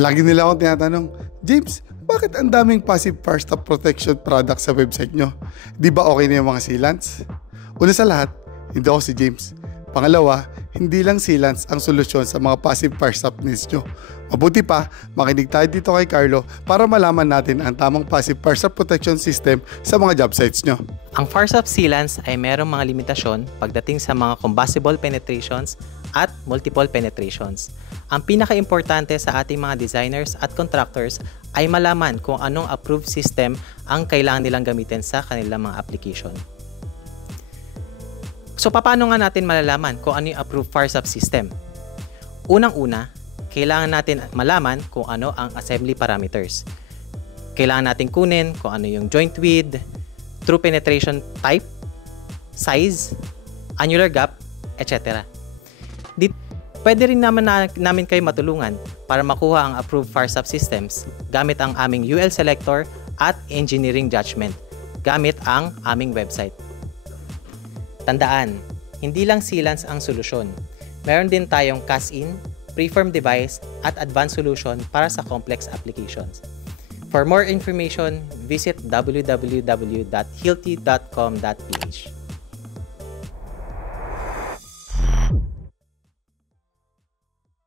Lagi nila akong tinatanong, James, bakit ang daming passive fire stop protection product sa website nyo? Di ba okay na yung mga sealants? Una sa lahat, hindi ako si James. Pangalawa, hindi lang sealants ang solusyon sa mga passive fire stop needs nyo. Mabuti pa, makinig tayo dito kay Carlo para malaman natin ang tamang passive fire stop protection system sa mga job sites nyo. Ang fire stop sealants ay mayroong mga limitasyon pagdating sa mga combustible penetrations at multiple penetrations. Ang pinaka-importante sa ating mga designers at contractors ay malaman kung anong approved system ang kailangan nilang gamitin sa kanilang mga application. So, paano nga natin malalaman kung ano yung approved fire stop system? Unang-una, kailangan natin malaman kung ano ang assembly parameters. Kailangan natin kunin kung ano yung joint width, true penetration type, size, annular gap, etc. Pwede rin namin kayo matulungan para makuha ang approved fire stop systems gamit ang aming UL selector at engineering judgment gamit ang aming website. Tandaan, hindi lang sealants ang solusyon. Meron din tayong cast-in, preform device at advanced solution para sa complex applications. For more information, visit www.hilti.com.ph.